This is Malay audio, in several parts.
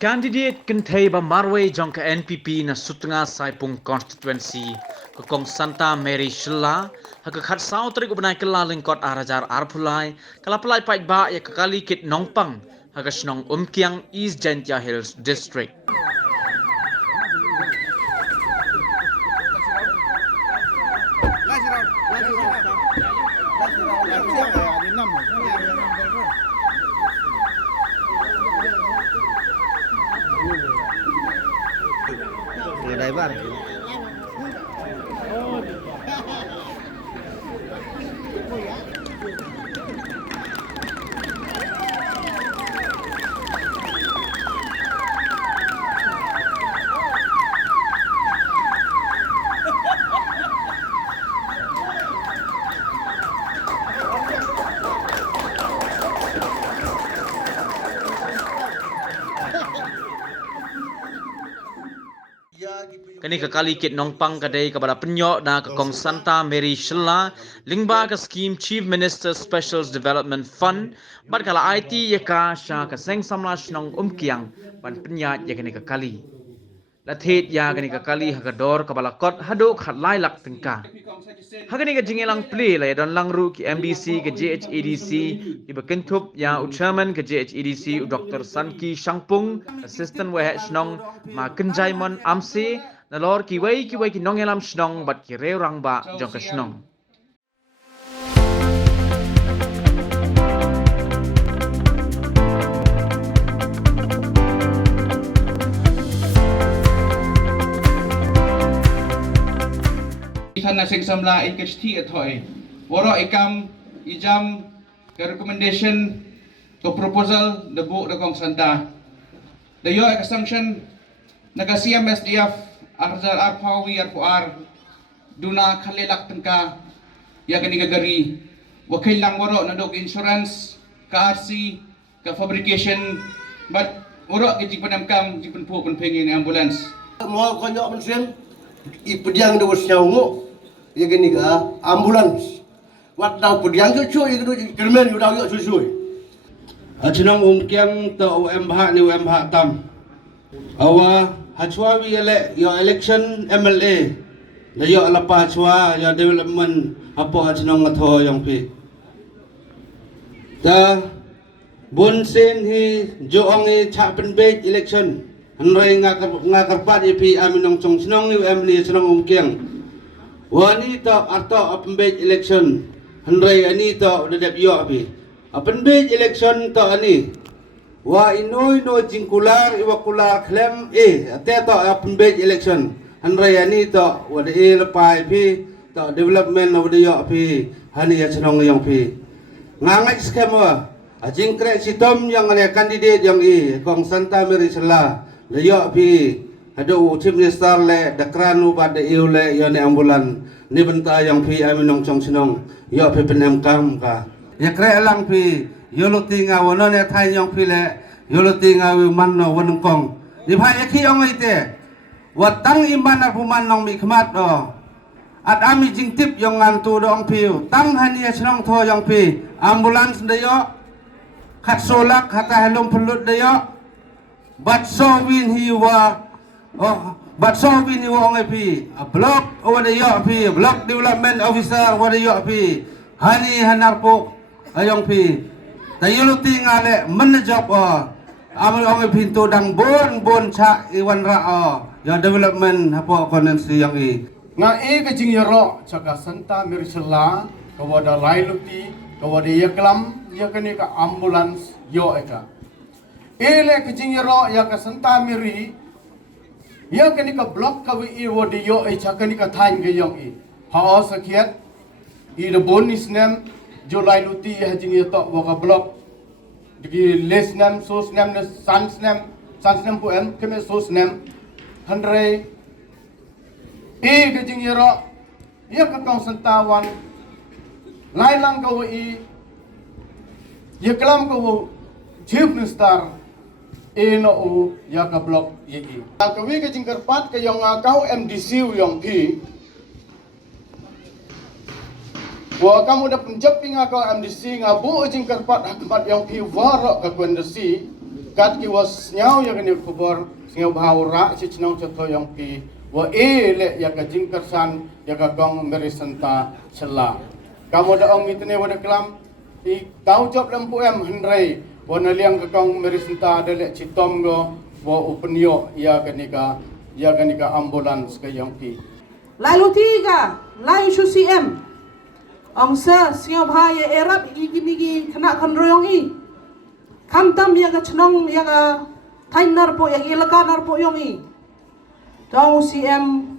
Candidate kentay ba marway jong ka NPP na sutnga saipung constituency ka kong Santa Mary Syllad hagakhat sao tarik ubnay kalaling kot arajar arpulay kalapalay paidbah ya kakali kit nongpang hagasnong Umkiang East Gentia Hills District. Driver. Kani kakali kit nongpang kadai kepada penyok na ke kong Santa Mary Syllad lingba ke skim Chief Minister Special Development Fund bat kala IT iaka sya ke seng samla snong Umkiang ban penyat ya kani kakali. Lathet ya kani kakali hagador kepala kot haduk hatlai lak tengka. Hagani ke jingelang play la ya don langru ki MBC ke JHADC di bekentup ya chairman ke JHADC Dr. Sanki Shangpung assistant wahek snong ma kenjaimon amse nalor ki wai ki nong elam snong bat ki reurang ba jong ke snong.ท่านนักศึกษาลาเอกชที่ถอยวอร์ikam ijam ke recommendation ke proposal debu de kong santa de yo ek sanction naga CMSDF arjar arpawi arpuar duna khalelak tengka ya gani gagari wakil lang woro nadok insurance ka RC ka fabrication but woro ke jipan kam jipan pu penpengin ambulance Mau konyok mensian ipediang de wasnyaungo ya gini ka ambulans wat daw pediang ke cuy itu kermen yu daw yo susuy Achinong Umkiang to UMH ni UMH tam awa hachwa wi ele yo election MLA la yo alapa chwa yo development apo achinong atho yang pi ta bun sen hi jo ong ni cha pen be election hanrei nga karpat ip aminong chong chinong ni UMLA chinong Umkiang wani to arto apembej election hanrei ani to dedep yo api apembej election to ani wa inoi no jingkular iwakular klem ate to apembej election hanrei ani to wade lepai pi to development of the yo api hani ya chenong yang pi ngangai scam wa ajingkre sitom yang ale candidate yang kong Santa Mary Syllad le yo api Ada Chief Minister le dakran ubad de le yo ni ambulan ni benta yang pi aminong chong sinong yo pi penem kam ka ya kre lang pi yo lo tinga wono ne thai yang pi le yo lo tinga wi man no won kong ni phai ya ki ong ite watang iman pu man nong mi khmat do at ami jing tip yang ngan tu dong pi tang hani ya sinong tho yang pi ambulans de yo khat solak khata helom phulut de yo but so win hi wa but so we ni wong api a block over the yo api block development officer over the yo api hani hanarpo ayong pi tayulu tingale men job amul ong api to dang bon cha iwan ra yo development hapo konensi yang nga ke jing yoro chaka Santa Mary Syllad kawada lailuti kawada yaklam yakani ka ambulance yo eka ele ke jing yoro ya ka Santa Mary ya kani ka block ka wi wodi yo chakani ka thain ge yong ha sakhiat de bonus nem July luti ha jing yo to ka block di les nem sos nem ne sans nem pu em keme sos nem handre ke jing yoro ya ka kong santawan lai lang ka wi ye klam ko Chief Minister eno u ya ka blok yeki ka wi ke jingkar pat ke yong kau MDC yong pi Wa kamu dah penjeping aku MDC ngabu jing kerpat hakmat yang pi warok ke MDC kat ki was nyau ya kini kubur singau bahura si chnong chatho yang pi wa le ya ka jingkarsan ya ka gong merisenta Syllad kamu da ong mitne wa kelam i tau job lampu em hendrai wa naliang ka gong merisenta de le chitom go wa upenyo ya kanika ambulans ka yang pi lalu tiga lalu SSS ong sa singau bahaya erap igimigi kena kandroyong i kamtam ya ka chnong ya ka thain narpo ya ilaka narpo yong i tong CM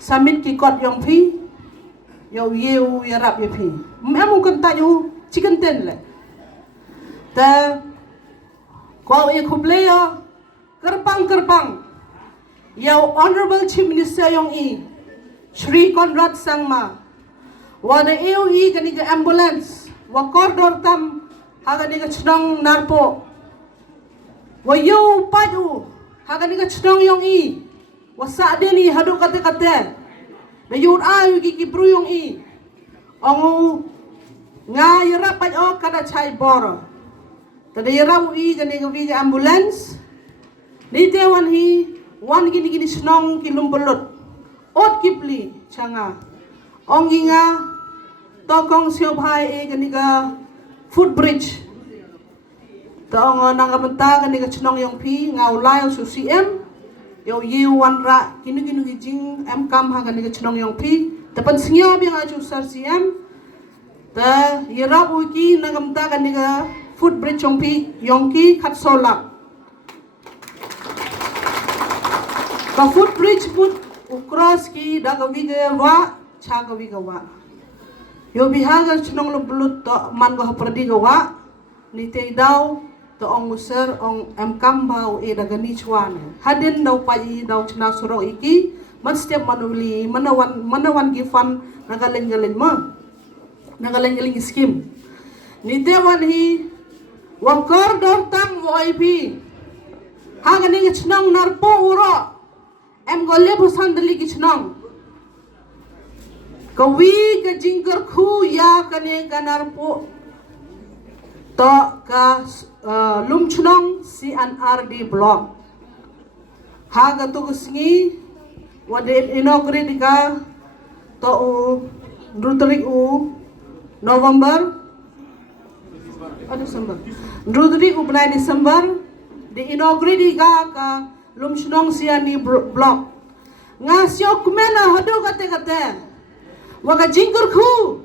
summit ki kot yong phi yo yeu ya rap ya phi memu kan ta yu chicken ten le ta ko e khuble kerpang yo honorable chief minister yong i Shri Conrad Sangma wa na eu i kani ka ambulance wa corridor tam ha kani ka chnong narpo wa yo paju ha kani ka chnong yong i wasa deni hadu kate na yud ayu ki bruyong i ongu nga yara pa o kada chai bor tada yara i gani gawi ambulance ni te wan hi wan gini snong ki lumbulut ot kipli changa ongi nga tokong sio bhai e gani ga footbridge tong nangamenta gani ga snong yong phi nga ulai su CM yo wan ra kinu jing em kam ha gani chnong yong phi tapan singyo bi nga chu sar CM ta yara uki nagam ta gani ga footbridge yong phi yong ki khat solak ka footbridge put cross ki da ga wi ga wa cha ga wi ga wa yo bi ha ga chnong lo blut to man ga pradi ga wa ni te daw to ong muser ong em kam bau e daga ni chwan hadin daw pai daw chna suro iki man step manuli manawan gifan nagaleng skim ni dewan hi wang kordor tam VIP haga ni chnong narpo uro em golle busan dali ki chnong kawi ka jingkar khu ya kane ganarpo to ka lumchnong CNRD block haga to kusngi wade inaugurate ka to rutrik November December rutrik bulan Desember di inaugurate ka lumchnong CNRD block ngasyo kumena hadu kate waga jingkur khu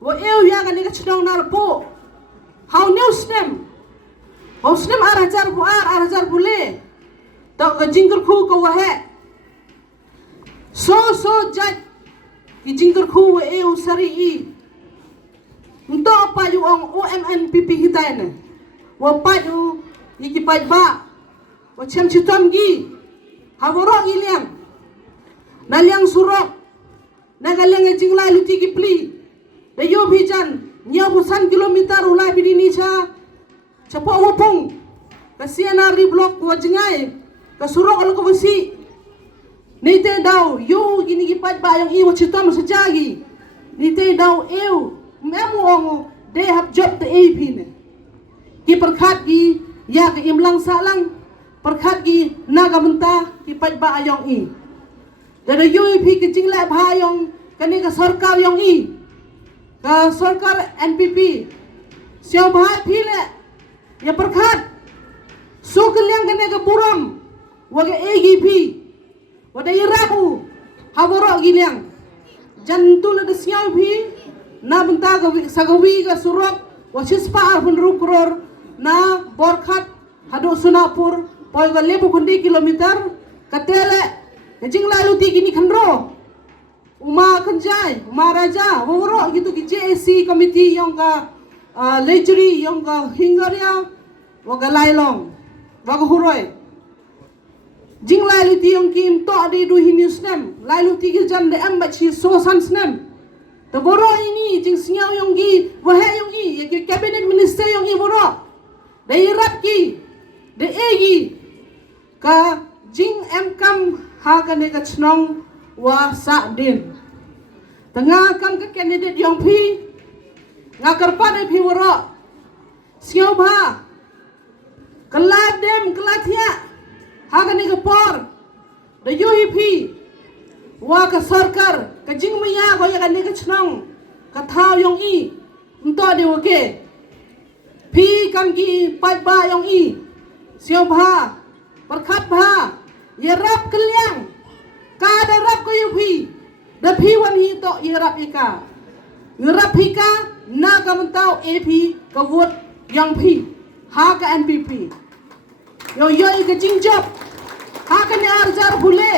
wa eu ya gani ka chnong narpo how new stem Muslim arajar bule to ka jingkur khu ko wahe so jaj ki jingkur khu e usari i nto apa yu ong OMNPP hitain wa pa yu iki paidbah wa chem chitom gi haworo iliang naliang surok nagaleng jingla luti ki pli da yo bijan nya busan kilometer ulai bidini cha Cepat wapung ke CNRD blok ko jingai ke surok al ko besi ni te daw yo gini gi paidbah yang iwa chitom sejagi ni te daw eu memu ong they have job the AP ne ki perkhat gi ya ke imlang salang perkhat gi naga menta ki paidbah ayong i dada yo pi ki jinglai bha yong kani ka sarkar yong i ka sarkar NPP siau bha phile ya perkhat sukelyang kene ke buram waga AGP wada irabu haworo gilyang jantul de siau phi na benta ga sagawi ga surok wasispa arfun rukror na borkhat hadu sunapur poi ga lebu kundi kilometer katele jingla luti gini khandro uma kanjai uma raja haworo gitu ki JSC committee yang ka lejri yang ka hingaria waga lailong waga huroi jing lailu ti yang kim to di du hinius nem lailu ti ki jan de amba chi so sans nem to boro ini jing sinyau yang gi wahe yang gi ye ki cabinet minister yang gi boro de irat ki de egi ka jing em kam ha ka ne ka chnong wa sa din tengah kam ka candidate yang phi ngakar pa de phi boro siau ba Keladem kelatia hakani ke por the UEP wa ke sarkar ke jingmaya ko ya kan ke chnong ka thau yong i unto de oke pi kam ki paidbah yong i siau bha perkhat bha ye rap kelyang ka da rap ko UP the pi wan hi to ye rap ika ngerap hika na ka mentau AP ka vot yang pi ha ka NPP yo ke jingjap ha ka ni arjar bule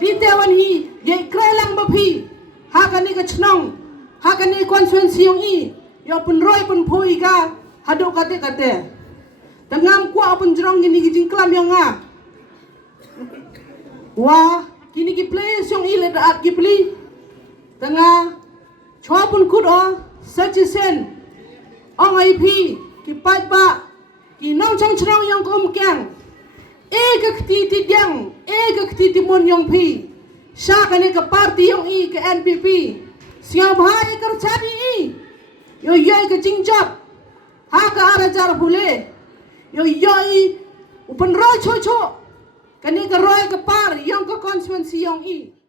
di tewan hi ye krelang bapi ha ka ni ka chnong ha ka ni konstituensi yong i yo pun roi pun phui ka hadu kate tengam kwa pun jrong ni ki jingklam yong a wa kini ki place yong i le da ki pli tengah chua pun kut o sajisen ong IP ki paidbah ki nong chang chrong yong Umkiang ke kti tidyang ke kti timon yong pi sha ka ne ka party yong i ke NPP siang bhai kar chani i yo ke jingjap ha ka arajar bule yo i upan ro cho ka ne ka roi ka par yong ka konstituensi yong i